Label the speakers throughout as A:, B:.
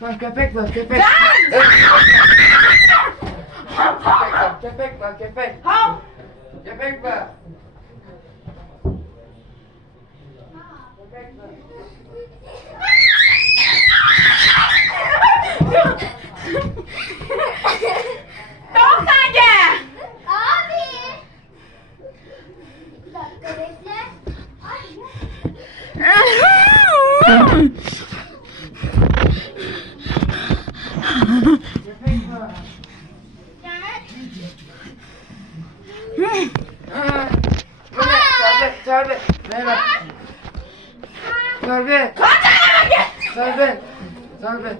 A: Lan köpek var köpek. köpek var köpek var köpek.
B: Hav.
A: Köpek var. Köpek var.
B: Doğukan gel.
C: Abi. Bir dakika bekle. Ay.
A: Köpek var.
C: Gel.
A: Aa, Bu ne? Tövbe tövbe. Merhaba. Tövbe. Tövbe. Tövbe.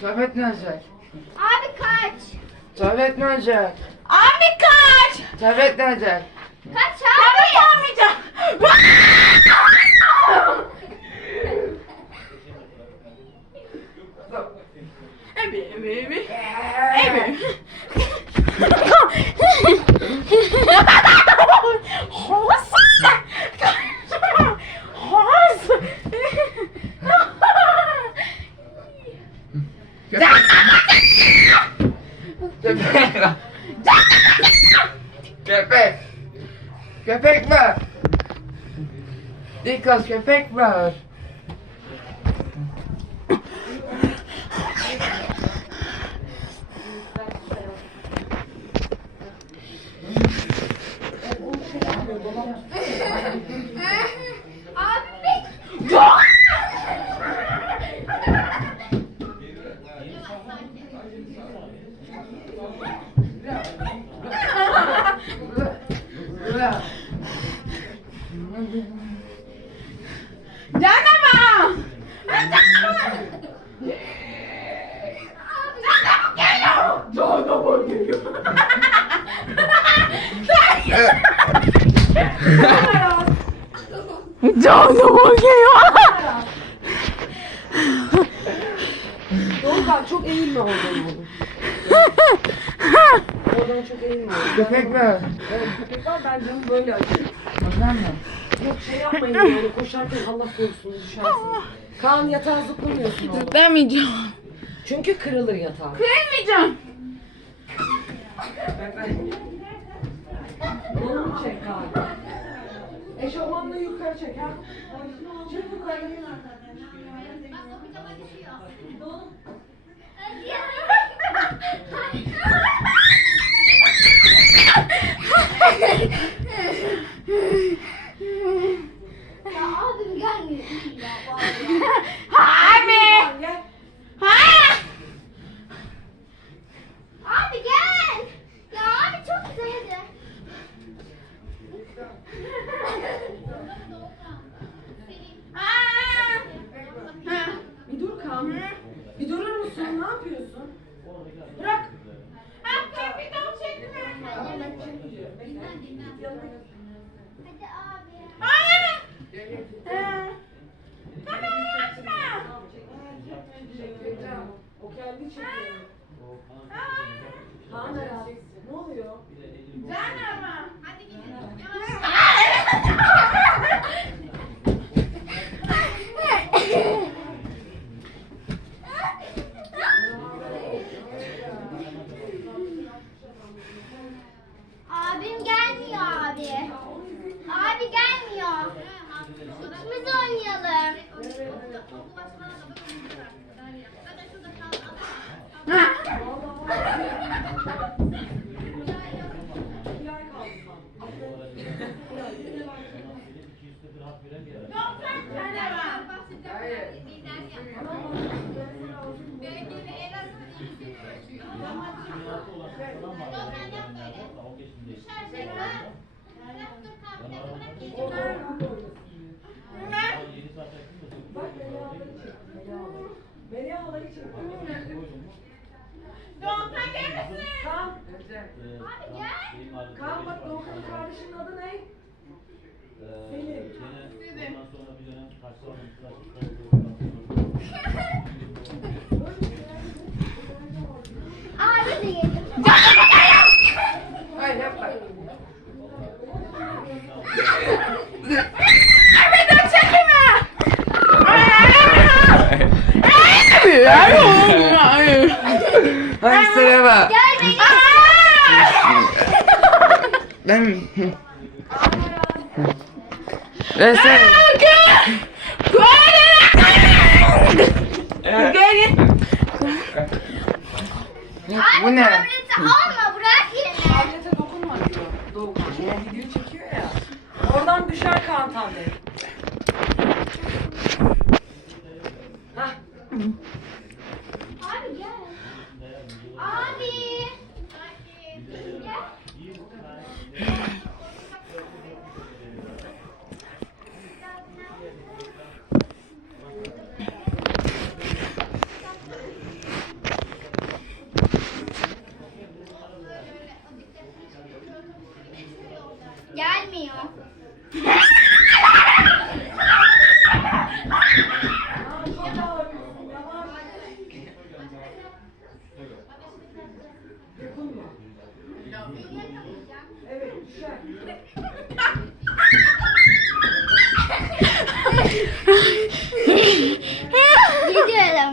A: Tövbe ne olacak?
C: Abi kaç.
A: Tövbe ne olacak?
B: Abi kaç.
A: Tövbe ne olacak?
C: Kaç abi.
A: Köpek var. Köpek. Köpek var. Dikkat köpek var.
C: Abi.
B: Canım geliyor.
D: Doğukan çok eğilme oradan oğlum. Oradan çok eğilme.
A: Köpek var.
D: Evet köpek var ben canım böyle acıyor.
A: Ondan mı?
D: Yok şey yapmayın böyle koşarken Allah korusun düşersin. Kaan yatağa zıplamıyorsun oğlum.
B: Demeyeceğim.
D: Çünkü kırılır yatağı.
B: Kıymayacağım.
D: Kolumu çek Kaan. Eşofmanla yukarı çek ha. Çek yukarı.
C: Ya abim gelmiyor. Ya, vallahi.
B: Abi.
D: Gel.
B: Ha.
C: Abi gel. Ya abi çok güzel hadi.
B: Ha. Ha.
D: Bir dur Kaan. Bir durur musun? Ne yapıyorsun? Bırak.
B: Ha, kapitol çekme.
D: Tamam ben çekeceğim. Bekle. Yanına gel.
C: Hadi abi.
B: Hayır. Ha. Kamerayı açma.
D: Çekeceğim. O kendi çekiyor.
B: Ha.
D: Kaan herhalde. Ne oluyor?
B: Canım.
C: Abim gelmiyor abi. Abi gelmiyor. İkimiz oynayalım.
B: Ha.
D: Bir ay kaldı Kaan.
B: Doktor canım.
A: Hayır.
D: Bak halayı çek. Melia halayı çek.
B: Doktor gelmesin.
D: Kaan.
C: Abi gel.
D: Kaan bak Doğukan'ın kardeşinin adı ne? Selim.
E: Ondan sonra bir dönem taşlar
C: Abi de gelir.
A: Hayır yapma.
B: Kapitol çekme. Hayır oğlum hayır. Hayır sıra bak. Ben... Ben sen... Bu ne?
C: Alma bırak yerine.
D: Tablete dokunma diyor. Doğukan. Yani video çekiyor ya. Oradan düşer Kaan tablet. Hah. Video
C: এলাম